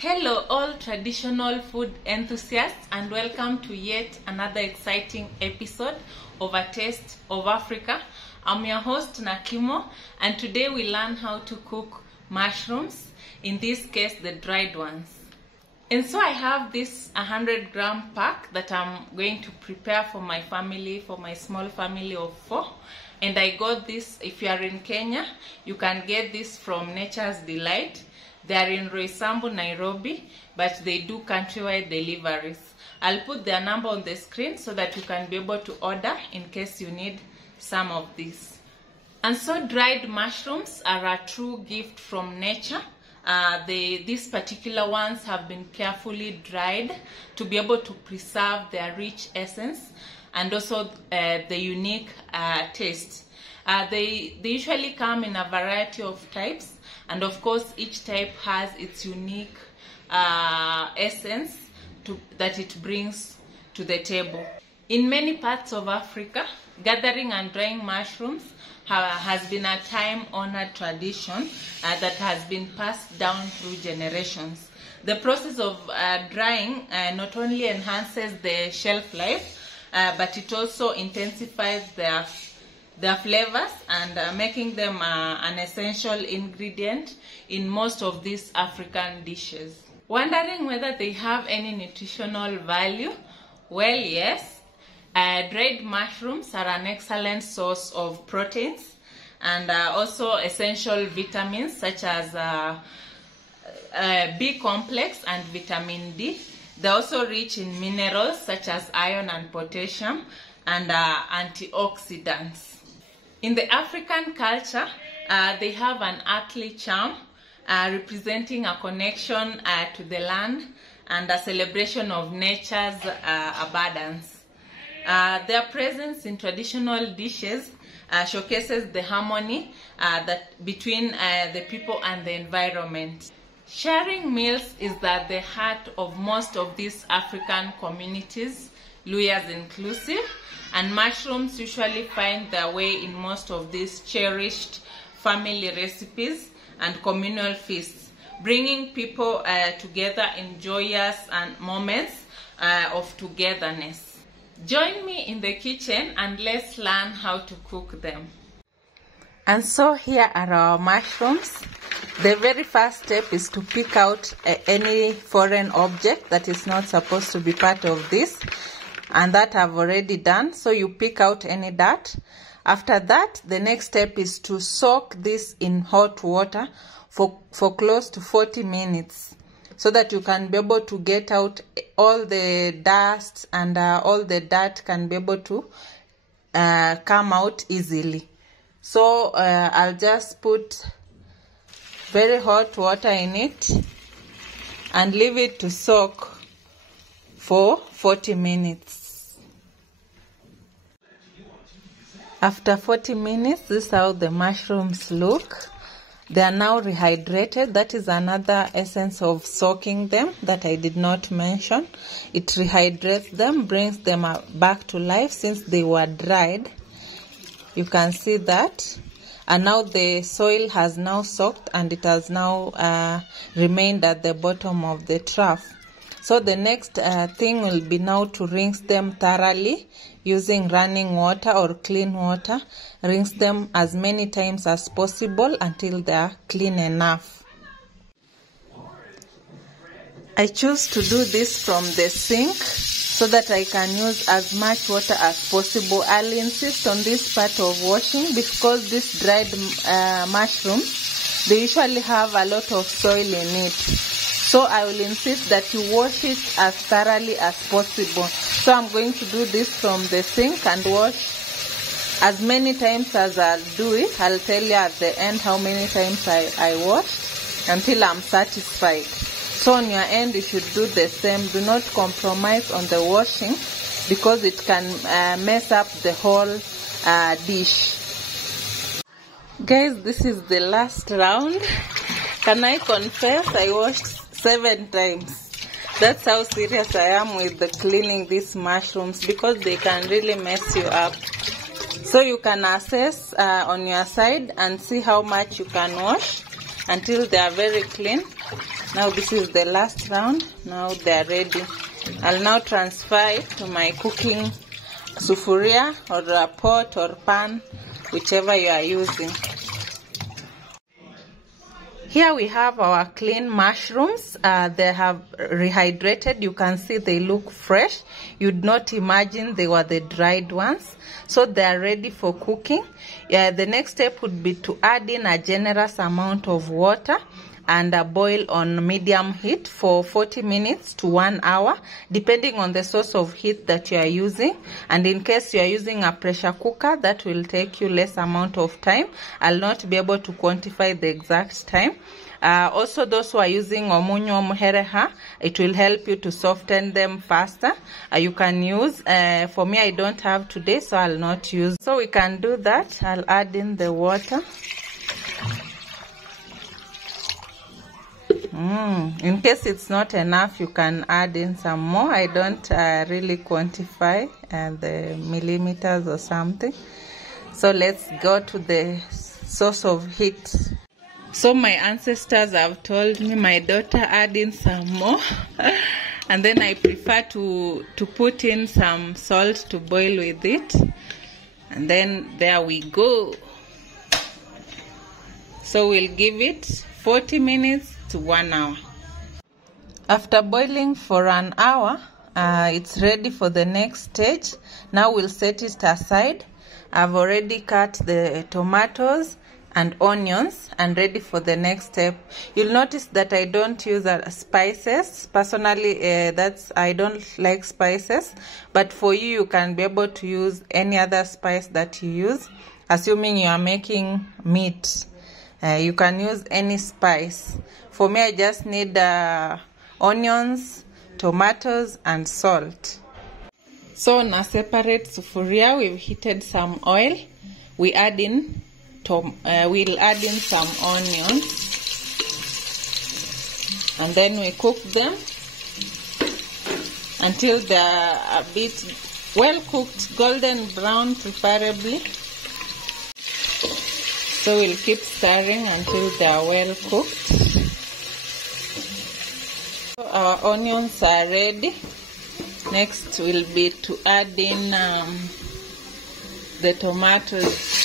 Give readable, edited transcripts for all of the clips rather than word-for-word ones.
Hello all traditional food enthusiasts, and welcome to yet another exciting episode of A Taste of Africa. I'm your host Nakimo, and today we learn how to cook mushrooms, in this case the dried ones. And so I have this 100-gram pack that I'm going to prepare for my family, for my small family of 4. And I got this, if you are in Kenya, you can get this from Nature's Delight. They are in Roysambu, Nairobi, but they do countrywide deliveries. I'll put their number on the screen so that you can be able to order in case you need some of these. And so dried mushrooms are a true gift from nature. These particular ones have been carefully dried to be able to preserve their rich essence and also the unique taste. They usually come in a variety of types, and of course each type has its unique essence that it brings to the table. In many parts of Africa, gathering and drying mushrooms has been a time-honored tradition that has been passed down through generations. The process of drying not only enhances the shelf life, but it also intensifies their flavors and making them an essential ingredient in most of these African dishes. Wondering whether they have any nutritional value? Well, yes. Dried mushrooms are an excellent source of proteins and also essential vitamins such as B complex and vitamin D. They're also rich in minerals such as iron and potassium and antioxidants. In the African culture, they have an earthly charm representing a connection to the land and a celebration of nature's abundance. Their presence in traditional dishes showcases the harmony between the people and the environment. Sharing meals is at the heart of most of these African communities, Luyas inclusive, and mushrooms usually find their way in most of these cherished family recipes and communal feasts, bringing people together in joyous moments of togetherness. Join me in the kitchen and let's learn how to cook them. And so here are our mushrooms. The very first step is to pick out any foreign object that is not supposed to be part of this, and that I've already done. So you pick out any dirt. After that, the next step is to soak this in hot water for close to 40 minutes. So that you can be able to get out all the dust and all the dirt can be able to come out easily. So I'll just put very hot water in it and leave it to soak for 40 minutes. After 40 minutes, this is how the mushrooms look. They are now rehydrated. That is another essence of soaking them that I did not mention. It rehydrates them, brings them back to life since they were dried. You can see that. And now the soil has now soaked and it has now remained at the bottom of the trough. So the next thing will be now to rinse them thoroughly using running water or clean water. Rinse them as many times as possible until they are clean enough. I choose to do this from the sink so that I can use as much water as possible. I'll insist on this part of washing because these dried mushrooms, they usually have a lot of soil in it. So I will insist that you wash it as thoroughly as possible. So I'm going to do this from the sink and wash as many times as I'll do it. I'll tell you at the end how many times I washed until I'm satisfied. So on your end, you should do the same. Do not compromise on the washing because it can mess up the whole dish. Guys, this is the last round. Can I confess I washed 7 times. That's how serious I am with the cleaning these mushrooms because they can really mess you up. So you can assess on your side and see how much you can wash until they are very clean. Now this is the last round. Now they are ready. I'll now transfer it to my cooking sufuria or a pot or pan, whichever you are using. Here we have our clean mushrooms. They have rehydrated. You can see they look fresh. You'd not imagine they were the dried ones. So they are ready for cooking. The next step would be to add in a generous amount of water and boil on medium heat for 40 minutes to 1 hour, depending on the source of heat that you are using. And in case you are using a pressure cooker, that will take you less amount of time. I'll not be able to quantify the exact time. Also, those who are using omunyo muhereha, it will help you to soften them faster. You can use, for me I don't have today, so I'll not use. So we can do that. I'll add in the water. In case it's not enough, you can add in some more. I don't really quantify the millimeters or something. So let's go to the source of heat. So my ancestors have told me, my daughter, add in some more. And then I prefer to put in some salt to boil with it. And then there we go. So we'll give it 40 minutes to 1 hour. After boiling for an hour, it's ready for the next stage. Now we'll set it aside. I've already cut the tomatoes and onions and ready for the next step. You'll notice that I don't use spices. Personally, I don't like spices, but for you, you can be able to use any other spice that you use, assuming you are making meat. You can use any spice. For me, I just need onions, tomatoes, and salt. So on a separate sufuria, we've heated some oil. We'll add in some onions, and then we cook them until they are a bit well cooked, golden brown preferably. So we'll keep stirring until they are well cooked. So our onions are ready. Next will be to add in the tomatoes.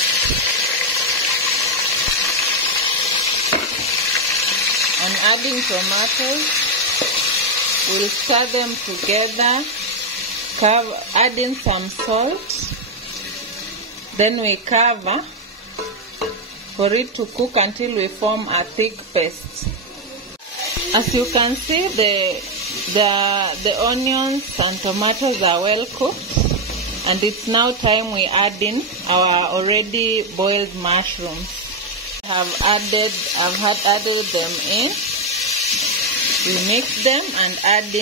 On adding tomatoes, we'll stir them together, add in some salt, then we cover for it to cook until we form a thick paste. As you can see, the onions and tomatoes are well cooked, and it's now time we add in our already boiled mushrooms. I've added them in. We mix them and add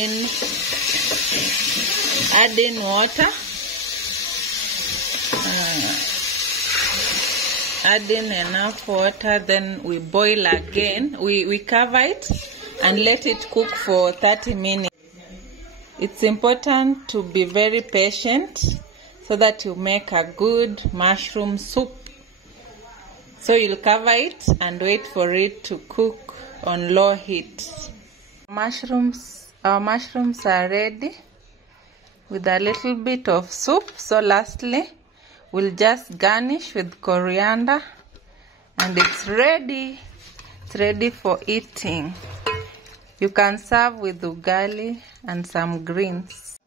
in water. Add in enough water, then we boil again. We cover it and let it cook for 30 minutes. It's important to be very patient so that you make a good mushroom soup. So you'll cover it and wait for it to cook on low heat. Our mushrooms are ready with a little bit of soup. So lastly, we'll just garnish with coriander, and it's ready. It's ready for eating. You can serve with ugali and some greens.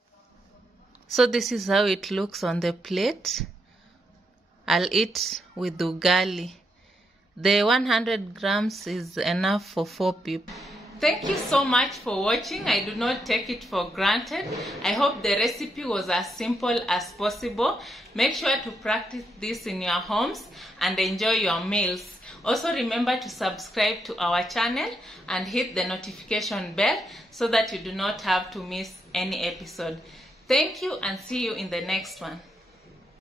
So this is how it looks on the plate. I'll eat with ugali. The 100 grams is enough for 4 people. Thank you so much for watching. I do not take it for granted. I hope the recipe was as simple as possible. Make sure to practice this in your homes and enjoy your meals. Also remember to subscribe to our channel and hit the notification bell so that you do not have to miss any episode. Thank you and see you in the next one.